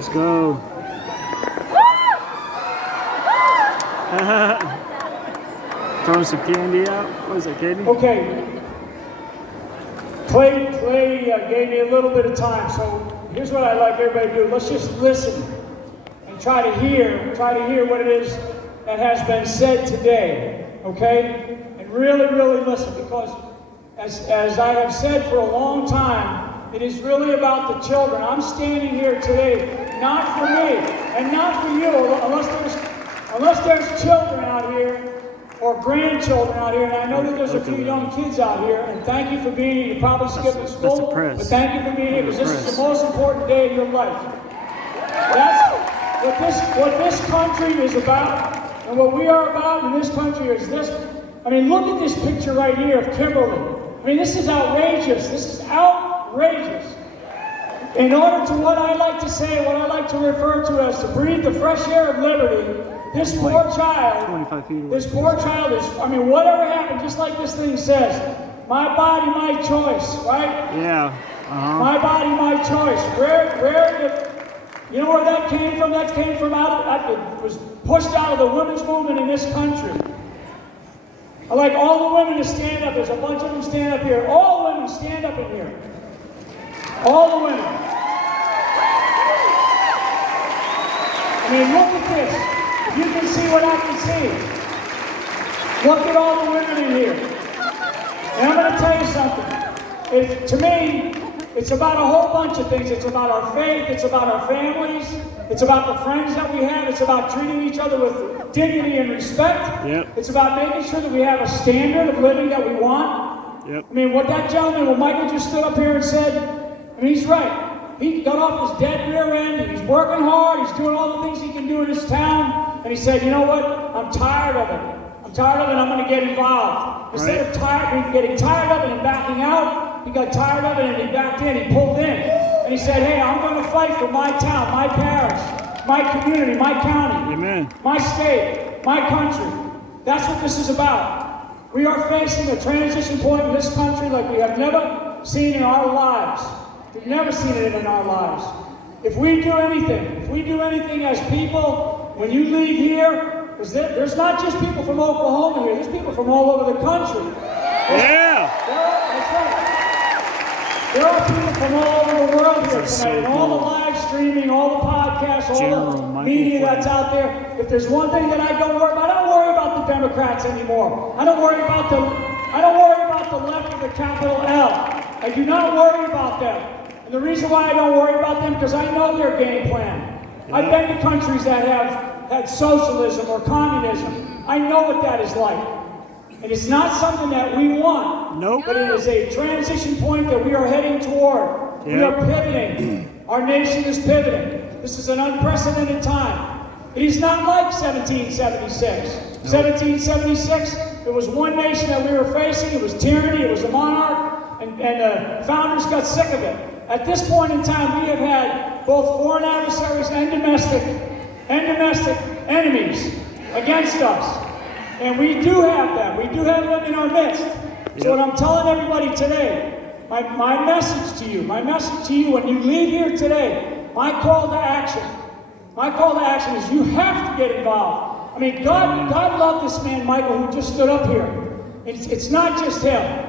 Let's go. Throwing some candy out. What is that, candy? Okay. Clay gave me a little bit of time, so here's what I'd like everybody to do. Let's just listen and try to hear what it is that has been said today, okay? And really, really listen, because as I have said for a long time, it is really about the children. I'm standing here today, not for me and not for you, unless there's children out here or grandchildren out here, and I know that there's a few young kids out here, and thank you for being here. You probably skipped school, but thank you for being here, because this is the most important day of your life. That's what this country is about, and what we are about in this country is this. I mean, look at this picture right here of Kimberly. I mean, this is outrageous. This is outrageous. In order to what I like to say, what I like to refer to as to breathe the fresh air of liberty, this poor child is, I mean, whatever happened, just like this thing says, my body, my choice, right? Yeah. My body, my choice. You know where that came from? That came from it was pushed out of the women's movement in this country. I like all the women to stand up. There's a bunch of them stand up here. All women stand up in here. All the women. I mean, look at this. If you can see what I can see. Look at all the women in here. And I'm going to tell you something. To me, it's about a whole bunch of things. It's about our faith. It's about our families. It's about the friends that we have. It's about treating each other with dignity and respect. Yep. It's about making sure that we have a standard of living that we want. Yep. I mean, what that gentleman, what Michael just stood up here and said, I mean, he's right. He got off his dead rear end, and he's working hard, he's doing all the things he can do in this town, and he said, you know what, I'm tired of it. I'm tired of it, I'm going to get involved. Instead of getting tired of it and backing out, he got tired of it and he backed in, he pulled in. And he said, hey, I'm going to fight for my town, my parish, my community, my county, Amen. My state, my country. That's what this is about. We are facing a transition point in this country like we have never seen in our lives. We've never seen it in our lives. If we do anything as people, when you leave here, there's not just people from Oklahoma here, there's people from all over the country. Yeah! That's right. There are people from all over the world here tonight, and all the live streaming, all the podcasts, all the media that's out there. If there's one thing that I don't worry about the Democrats anymore. I don't worry about the left of the capital L. I do not worry about them. And the reason why I don't worry about them, because I know their game plan. Yeah. I've been to countries that have had socialism or communism. I know what that is like. And it's not something that we want. Nope. But it is a transition point that we are heading toward. Yep. We are pivoting. Our nation is pivoting. This is an unprecedented time. It is not like 1776. Nope. 1776, it was one nation that we were facing. It was tyranny. It was a monarch. And the founders got sick of it. At this point in time, we have had both foreign adversaries and domestic enemies against us. And we do have them. We do have them in our midst. Yep. So what I'm telling everybody today, my message to you when you leave here today, my call to action is you have to get involved. I mean, God loved this man, Michael, who just stood up here. It's not just him.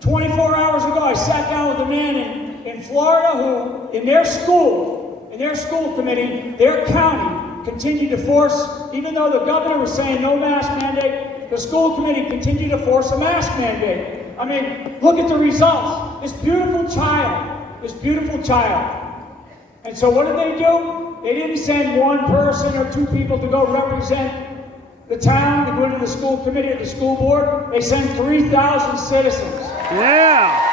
24 hours ago, I sat down with a man in Florida who, in their school committee, their county, continued to force, even though the governor was saying no mask mandate, the school committee continued to force a mask mandate. I mean, look at the results. This beautiful child. And so what did they do? They didn't send one person or two people to go represent the town, to go into the school committee or the school board. They sent 3,000 citizens. Yeah!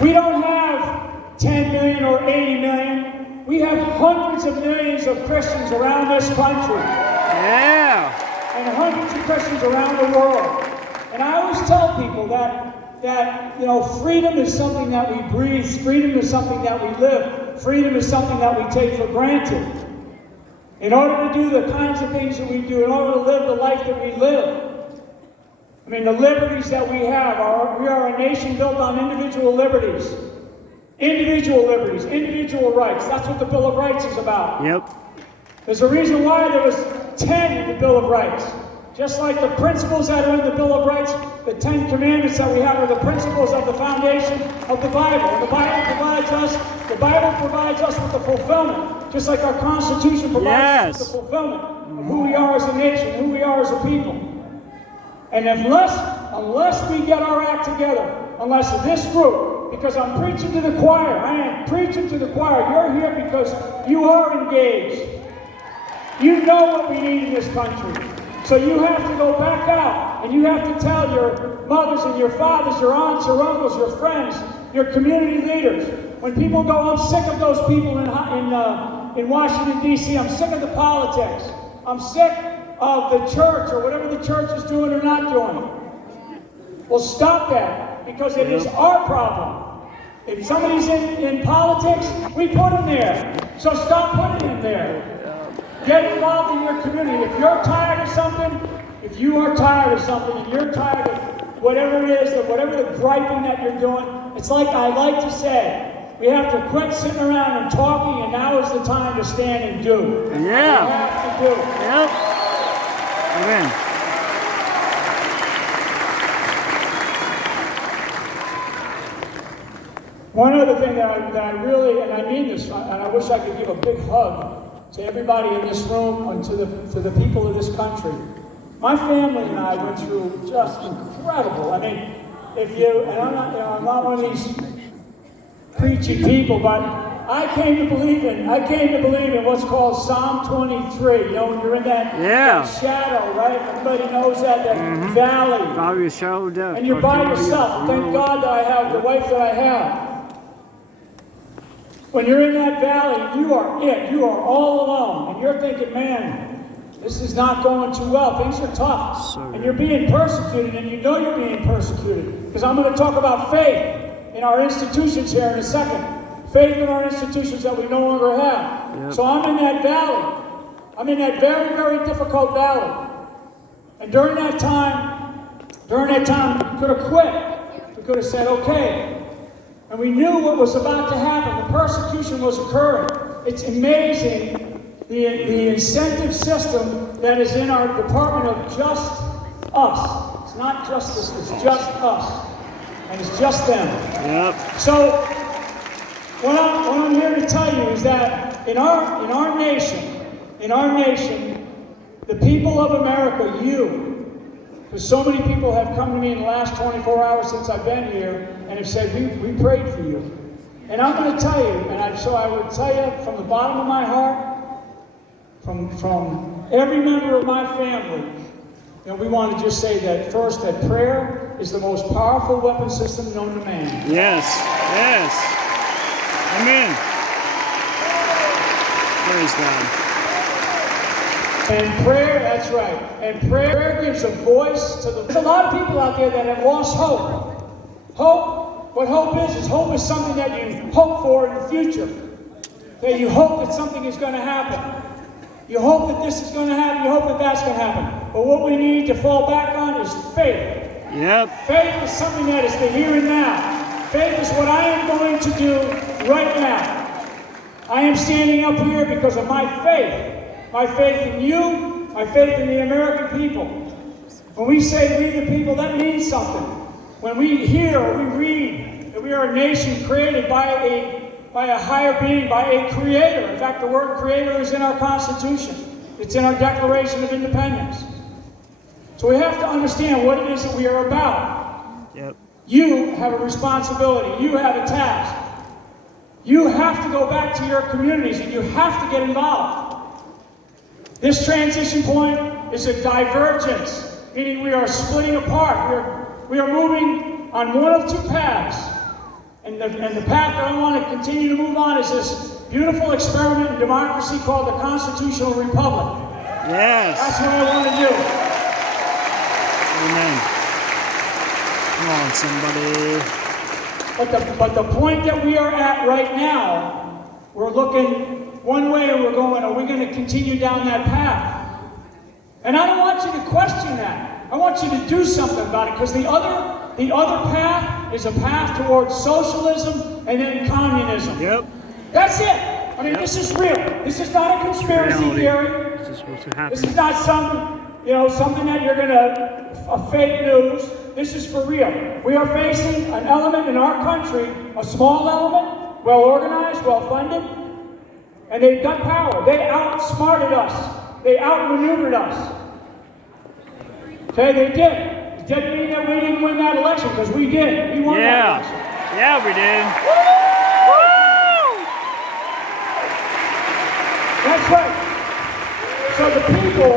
We don't have 10 million or 80 million. We have hundreds of millions of Christians around this country. Yeah! And hundreds of Christians around the world. And I always tell people that freedom is something that we breathe. Freedom is something that we live. Freedom is something that we take for granted. In order to do the kinds of things that we do, in order to live the life that we live, I mean, the liberties that we have we are a nation built on individual liberties. Individual liberties, individual rights. That's what the Bill of Rights is about. Yep. There's a reason why there was 10 in the Bill of Rights. Just like the principles that are in the Bill of Rights, the 10 commandments that we have are the principles of the foundation of the Bible. And the Bible provides us with the fulfillment, just like our Constitution provides us with the fulfillment of who we are as a nation, who we are as a people. And unless we get our act together, unless this group, because I'm preaching to the choir, I am preaching to the choir, you're here because you are engaged. You know what we need in this country. So you have to go back out and you have to tell your mothers and your fathers, your aunts, your uncles, your friends, your community leaders. When people go, I'm sick of those people in Washington, D.C. I'm sick of the politics. I'm sick of the church or whatever the church is doing or not doing. Well, stop that, because it is our problem. If somebody's in politics, we put them there. So stop putting them there. Get involved in your community. If you're tired of something, if you are tired of something and you're tired of whatever it is, whatever the griping that you're doing, it's like I like to say, we have to quit sitting around and talking, and now is the time to stand and do. Yeah. We have to do. Yep. Amen. One other thing that I really, and I mean this, and I wish I could give a big hug to everybody in this room and to the people of this country. My family and I went through just incredible. I mean, and I'm not one of these preachy people, but I came to believe in what's called Psalm 23. You know, when you're in that shadow, right? Everybody knows that valley. Valley of shadow of death. And you're by yourself. Thank God that I have the wife that I have. When you're in that valley, you are all alone. And you're thinking, man, this is not going too well. Things are tough. And you're being persecuted, and you know you're being persecuted. Because I'm going to talk about faith in our institutions here in a second. Faith in our institutions that we no longer have. Yep. So I'm in that valley. I'm in that very, very difficult valley. And during that time, we could have quit. We could have said, okay. And we knew what was about to happen. The persecution was occurring. It's amazing the incentive system that is in our Department of Just Us. It's not justice, it's just us. And it's just them. Yep. So what I'm here to tell you is that in our nation, the people of America, because so many people have come to me in the last 24 hours since I've been here and have said, we prayed for you. And I'm going to tell you, so I would tell you from the bottom of my heart, from every member of my family, we want to just say that first, that prayer is the most powerful weapon system known to man. Yes, yes. Amen. Praise God. And prayer, that's right. And prayer gives a voice to there's a lot of people out there that have lost hope. What hope is something that you hope for in the future. That you hope that something is going to happen. You hope that this is going to happen. You hope that that's going to happen. But what we need to fall back on is faith. Yep. Faith is something that is the here and now. Faith is what I am going to do right now. I am standing up here because of my faith. My faith in you, my faith in the American people. When we say we the people, that means something. When we hear or we read that we are a nation created by a higher being, by a creator. In fact, the word creator is in our Constitution. It's in our Declaration of Independence. So we have to understand what it is that we are about. Yep. You have a responsibility. You have a task. You have to go back to your communities and you have to get involved. This transition point is a divergence, meaning we are splitting apart. We are moving on one of two paths. And the path that I want to continue to move on is this beautiful experiment in democracy called the Constitutional Republic. Yes. That's what I want to do. Amen. Come on, somebody. But the point that we are at right now, we're looking one way and we're going, are we going to continue down that path? And I don't want you to question that. I want you to do something about it, because the other path is a path towards socialism and then communism. Yep. That's it. I mean, this is real. This is not a conspiracy theory. This is what's happening. This is not something that you're a fake news. This is for real. We are facing an element in our country, a small element, well organized, well funded, and they've got power. They outsmarted us. They outmaneuvered us. Okay, they did. It didn't mean that we didn't win that election, because we did. We won that election. Yeah, we did. That's right. So the people,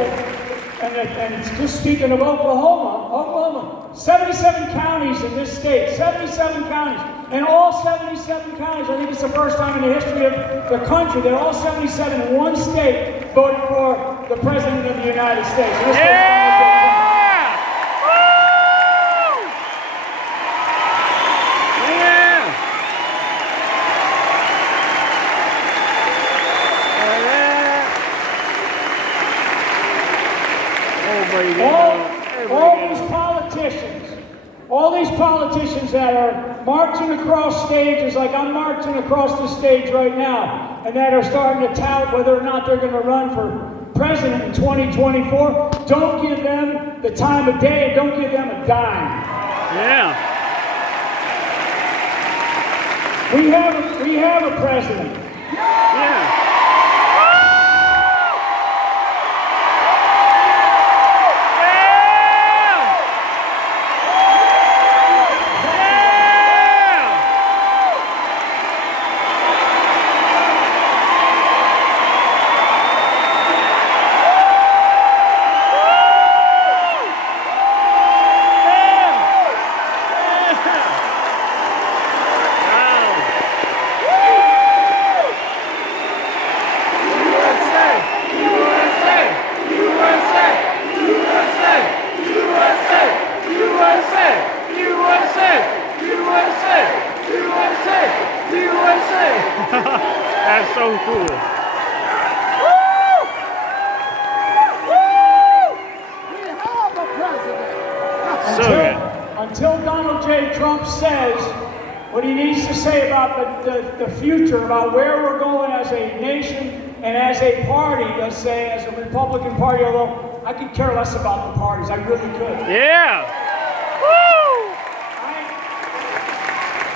and it's just speaking of Oklahoma, 77 counties in this state, 77 counties. And all 77 counties, I think it's the first time in the history of the country that all 77 in one state voted for the President of the United States. All these politicians that are marching across stages like I'm marching across the stage right now, and that are starting to tout whether or not they're going to run for president in 2024, don't give them the time of day and don't give them a dime. Yeah. We have a president. Yeah. That's so cool. We have a president. So good. Until Donald J. Trump says what he needs to say about the future, about where we're going as a nation and as a party, let's say as a Republican Party, although I could care less about the parties, I really could. Yeah. Woo!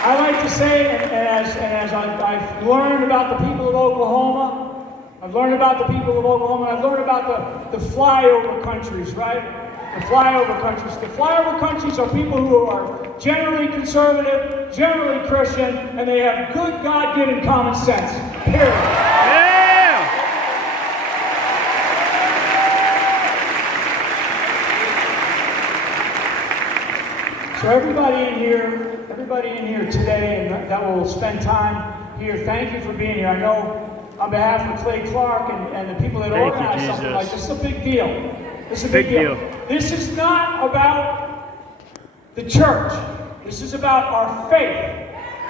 I like to say, and as I've learned about the people of Oklahoma, I've learned about the flyover countries, right? The flyover countries. The flyover countries are people who are generally conservative, generally Christian, and they have good God-given common sense. Period. Yeah. So everybody in here today, and that will spend time here, thank you for being here. I know on behalf of Clay Clark and the people that organize something like this, it's a big deal. This is a big deal. This is not about the church. This is about our faith.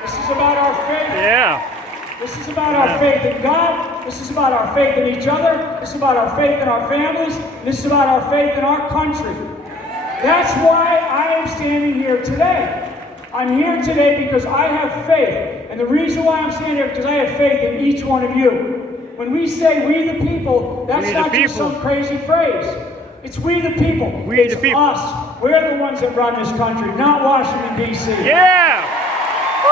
This is about our faith. Yeah. This is about our faith in God. This is about our faith in each other. This is about our faith in our families. This is about our faith in our country. That's why I am standing here today. I'm here today because I have faith. And the reason why I'm standing here is because I have faith in each one of you. When we say we the people, that's not just some crazy phrase. It's we the people. It's us. We're the ones that run this country, not Washington, D.C. Yeah! Woo!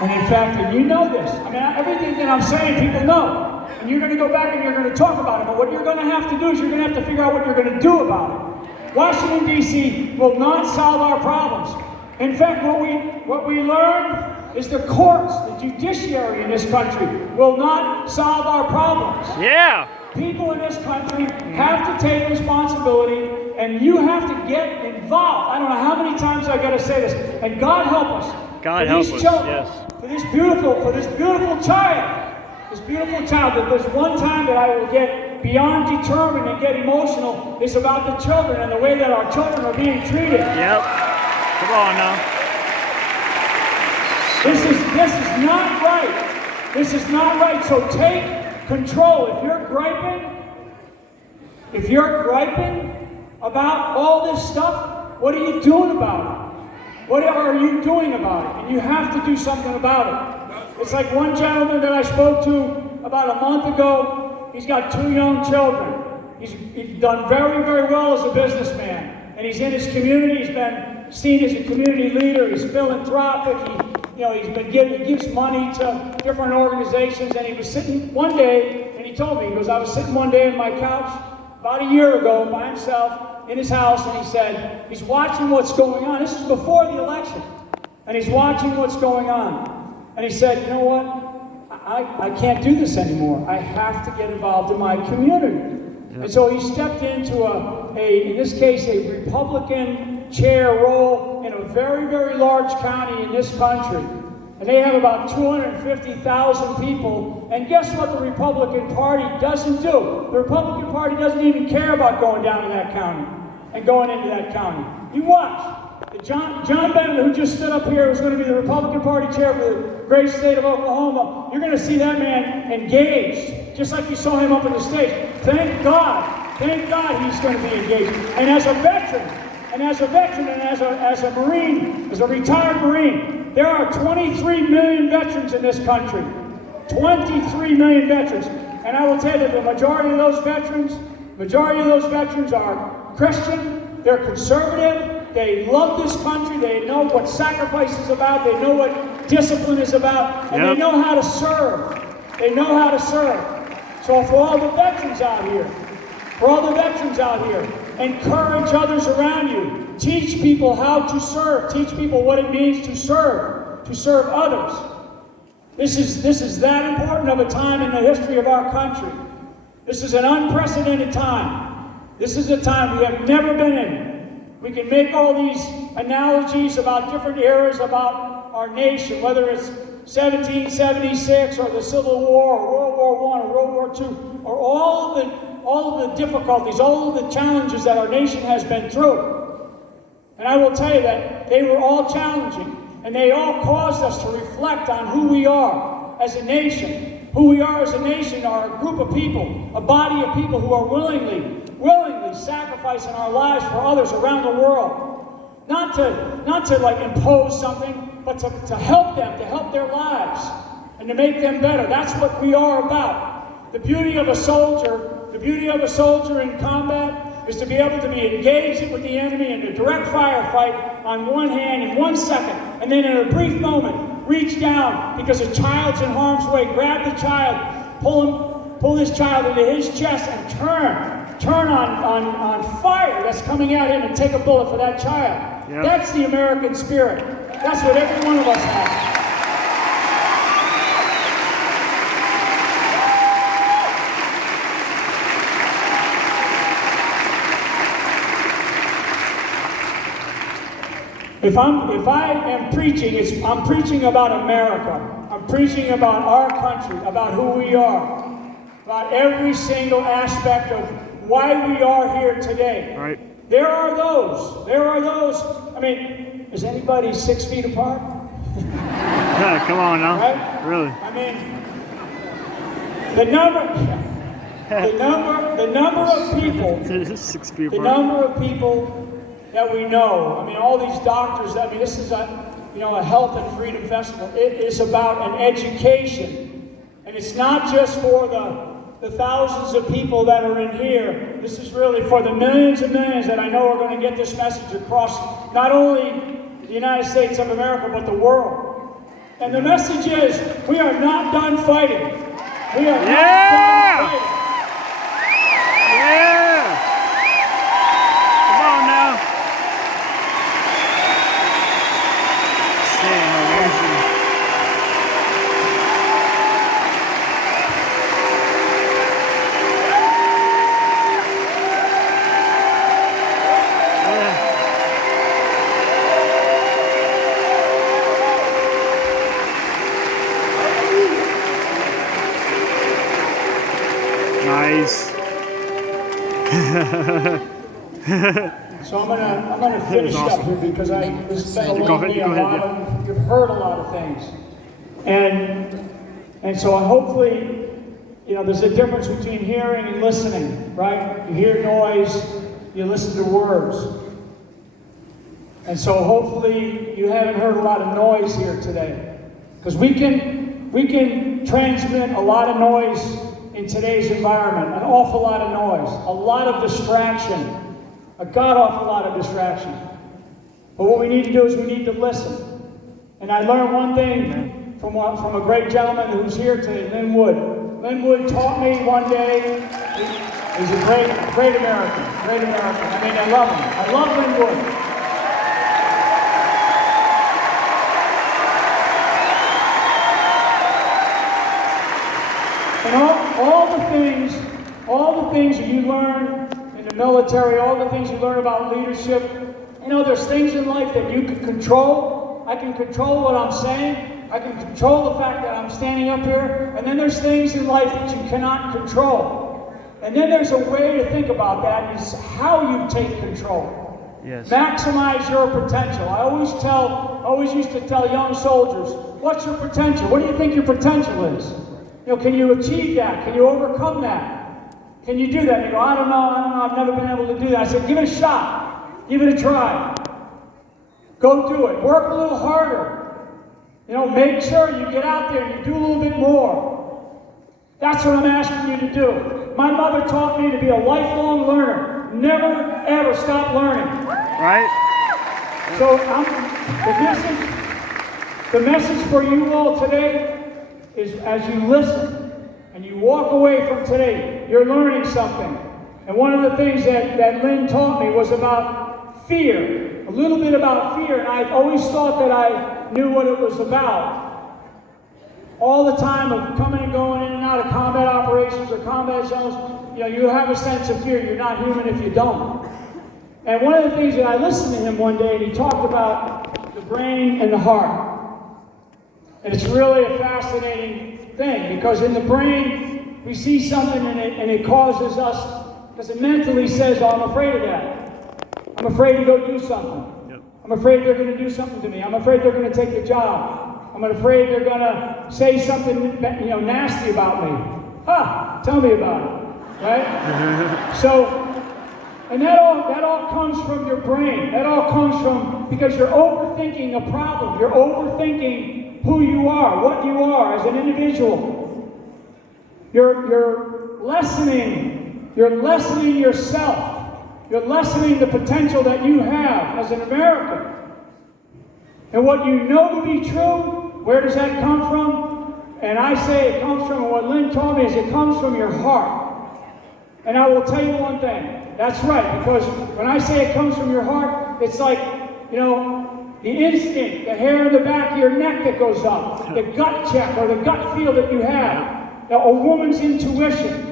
And in fact, and you know this, I mean, everything that I'm saying, people know. And you're going to go back and you're going to talk about it. But what you're going to have to do is you're going to have to figure out what you're going to do about it. Washington, D.C. will not solve our problems. In fact, what we learned is the courts, the judiciary in this country will not solve our problems. Yeah. People in this country have to take responsibility, and you have to get involved. I don't know how many times I got to say this. And God help us. God help us. Yes. For this beautiful child. This beautiful child, that there's one time that I will get get beyond determined and get emotional is about the children and the way that our children are being treated. Yep. Come on now. This is not right. This is not right. So take control. If you're griping about all this stuff, what are you doing about it? What are you doing about it? And you have to do something about it. It's like one gentleman that I spoke to about a month ago. He's got 2 young children. He's done very, very well as a businessman. And he's in his community. He's been seen as a community leader. He's philanthropic. He gives money to different organizations. And he was sitting one day, and he told me, he goes, I was sitting one day on my couch about a year ago by himself in his house, and he said, he's watching what's going on. This is before the election. And he's watching what's going on. And he said, you know what? I can't do this anymore. I have to get involved in my community. Yep. And so he stepped into in this case, a Republican chair role in a very, very large county in this country. And they have about 250,000 people. And guess what the Republican Party doesn't do? The Republican Party doesn't even care about going down to that county and going into that county. You watch. John Bennett, who just stood up here, is going to be the Republican Party chair for the great state of Oklahoma. You're going to see that man engaged, just like you saw him up on the stage. Thank God he's going to be engaged. And as a veteran, and as a Marine, as a retired Marine, there are 23 million veterans in this country. 23 million veterans. And I will tell you that the majority of those veterans are Christian, they're conservative, they love this country, they know what sacrifice is about, they know what discipline is about, and They know how to serve. They know how to serve. So for all the veterans out here, encourage others around you. Teach people how to serve. Teach people what it means to serve others. This is that important of a time in the history of our country. This is an unprecedented time. This is a time we have never been in. We can make all these analogies about different eras about our nation, whether it's 1776 or the Civil War or World War I or World War II, or all of the difficulties, all of the challenges that our nation has been through. And I will tell you that they were all challenging, and they all caused us to reflect on who we are as a nation. Who we are as a nation are a group of people, a body of people who are willingly sacrificing our lives for others around the world. Not to like impose something, but to help them, to help their lives, and to make them better. That's what we are about. The beauty of a soldier in combat is to be able to be engaged with the enemy in a direct firefight on one hand in 1 second, and then in a brief moment, reach down because a child's in harm's way, grab the child, pull this child into his chest and turn on fire that's coming at him and take a bullet for that child. Yep. That's the American spirit. That's what every one of us has. If I am preaching, I'm preaching about America. I'm preaching about our country, about who we are, about every single aspect of why we are here today. Right. There are those. I mean, is anybody 6 feet apart? Yeah, come on now. Right? Really? I mean, the number of people. 6 feet apart. The number of people that we know. I mean, all these doctors. I mean, this is a health and freedom festival. It is about an education, and it's not just for the thousands of people that are in here. This is really for the millions and millions that I know are going to get this message across not only the United States of America, but the world. And the message is, we are not done fighting. We are not done fighting. Yeah! Come on now. Stay in ovation. Nice. So I'm gonna finish up here because this has been a long day. You've heard a lot of things, and so hopefully, there's a difference between hearing and listening, right? You hear noise, you listen to words, and so hopefully you haven't heard a lot of noise here today, because we can transmit a lot of noise in today's environment, an awful lot of noise, a lot of distraction. A god-awful lot of distraction. But what we need to do is we need to listen. And I learned one thing from a great gentleman who's here today, Lynn Wood. Lynn Wood taught me one day, he's a great American, great American. I mean, I love him. I love Lynn Wood. And all the things that you learn in the military, all the things you learn about leadership, there's things in life that you can control. I can control what I'm saying. I can control the fact that I'm standing up here. And then there's things in life that you cannot control. And then there's a way to think about that, is how you take control. Yes. Maximize your potential. I always used to tell young soldiers, what's your potential? What do you think your potential is? Can you achieve that? Can you overcome that? Can you do that? And you go, I don't know, I've never been able to do that. I said, give it a shot. Give it a try. Go do it. Work a little harder. Make sure you get out there and you do a little bit more. That's what I'm asking you to do. My mother taught me to be a lifelong learner. Never, ever stop learning. Right? So the message for you all today is, as you listen and you walk away from today, you're learning something. And one of the things that Lynn taught me was about fear, a little bit about fear, and I always thought that I knew what it was about. All the time of coming and going in and out of combat operations or combat zones, you have a sense of fear. You're not human if you don't. And one of the things that I listened to him one day, and he talked about the brain and the heart. And it's really a fascinating thing, because in the brain, we see something in it, and it causes us, because it mentally says, oh, I'm afraid of that. I'm afraid to go do something. Yep. I'm afraid they're going to do something to me. I'm afraid they're going to take the job. I'm afraid they're going to say something, nasty about me. Tell me about it, right? So, and that all comes from your brain. That all comes from, because you're overthinking a problem. You're overthinking who you are, what you are as an individual. You're lessening yourself. You're lessening the potential that you have as an American. And what you know to be true, where does that come from? And I say it comes from, what Lynn told me is it comes from your heart. And I will tell you one thing, that's right, because when I say it comes from your heart, it's like, the instinct, the hair in the back of your neck that goes up, the gut check or the gut feel that you have. Now, a woman's intuition.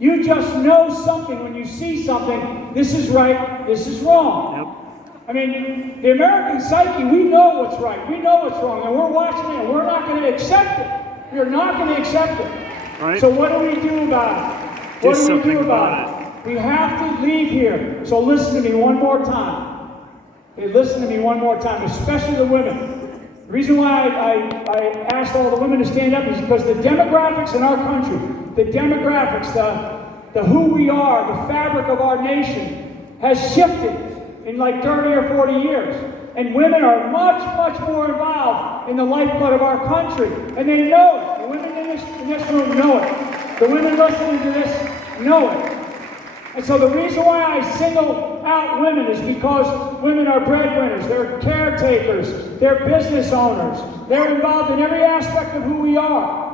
You just know something when you see something. This is right, this is wrong. Yep. I mean, the American psyche, we know what's right, we know what's wrong, and we're watching it, and we're not going to accept it. We're not going to accept it. Right. So what do we do about it? What do we do about it? We have to leave here. So listen to me one more time. Okay, listen to me one more time, especially the women. The reason why I asked all the women to stand up is because the demographics in our country, the demographics, the who we are, the fabric of our nation has shifted in like 30 or 40 years. And women are much, much more involved in the lifeblood of our country. And they know it. The women in this room know it. The women listening to this know it. And so the reason why I single out women is because women are breadwinners, they're caretakers, they're business owners, they're involved in every aspect of who we are.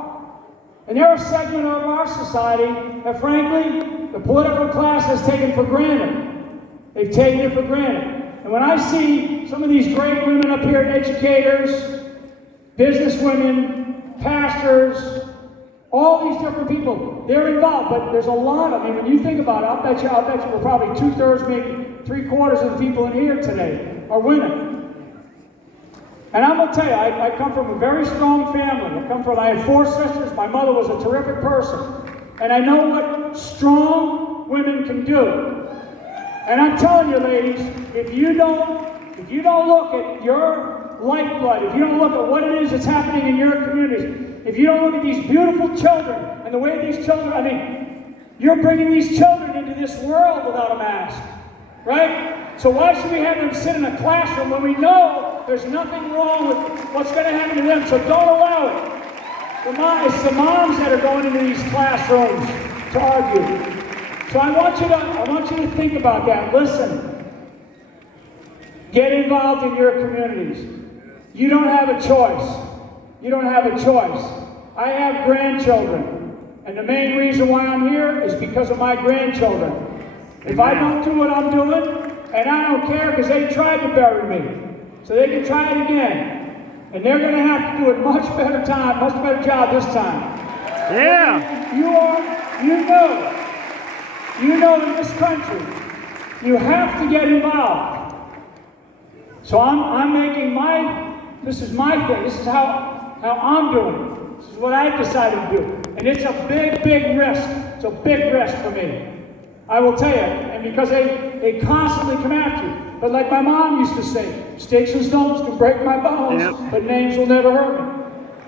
And they're a segment of our society that, frankly, the political class has taken for granted. They've taken it for granted. And when I see some of these great women up here, educators, businesswomen, pastors, all these different people, they're involved, but there's a lot of them. When you think about it, I'll bet you we're probably 2/3, maybe 3/4 of the people in here today are women. And I'm going to tell you, I come from a very strong family. I had 4 sisters. My mother was a terrific person. And I know what strong women can do. And I'm telling you, ladies, if you don't look at your lifeblood, if you don't look at what it is that's happening in your communities, if you don't look at these beautiful children and the way these children, I mean, you're bringing these children into this world without a mask, right? So why should we have them sit in a classroom when we know there's nothing wrong with what's going to happen to them? So don't allow it. It's the moms that are going into these classrooms to argue. So I want you to think about that. Listen, get involved in your communities. You don't have a choice. You don't have a choice. I have grandchildren, and the main reason why I'm here is because of my grandchildren. If I don't do what I'm doing, and I don't care because they tried to bury me, so they can try it again. And they're going to have to do a much better job this time. Yeah. You know in this country, you have to get involved. So I'm making this is my thing. This is how I'm doing it. This is what I've decided to do. And it's a big, big risk. It's a big risk for me. I will tell you. And because they constantly come after you. But like my mom used to say, sticks and stones can break my bones, but names will never hurt me.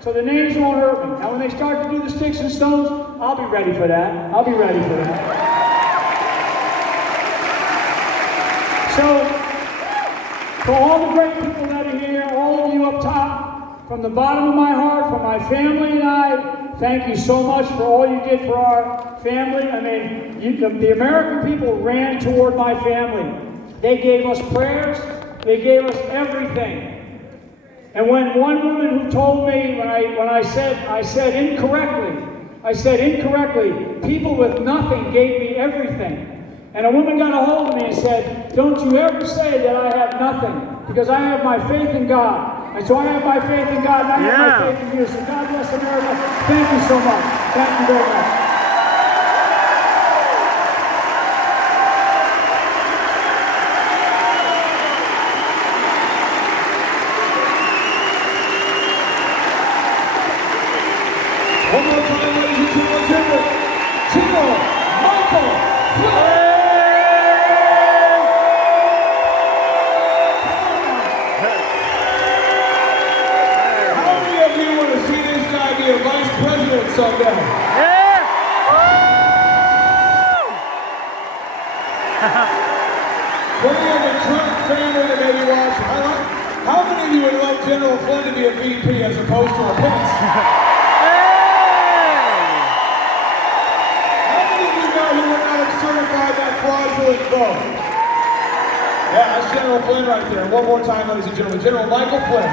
So the names won't hurt me. Now when they start to do the sticks and stones, I'll be ready for that. I'll be ready for that. So, for all the great people that are here, all of you up top, from the bottom of my heart, from my family and I, thank you so much for all you did for our family. I mean, the American people ran toward my family. They gave us prayers. They gave us everything. And when one woman who told me, when I said incorrectly, people with nothing gave me everything. And a woman got a hold of me and said, don't you ever say that I have nothing, because I have my faith in God. And so I have my faith in God, and I have my faith in you. So God bless America. Thank you so much. Thank you very much. One more time, ladies and gentlemen, General Michael Flynn! How many of you want to see this guy be a vice president someday? Yeah. For any of the Trump family that may be watching, how many of you would love General Flynn to be a VP as opposed to a Pence? Certified that fraudulent vote. Yeah, that's General Flynn right there. One more time, ladies and gentlemen. General Michael Flynn.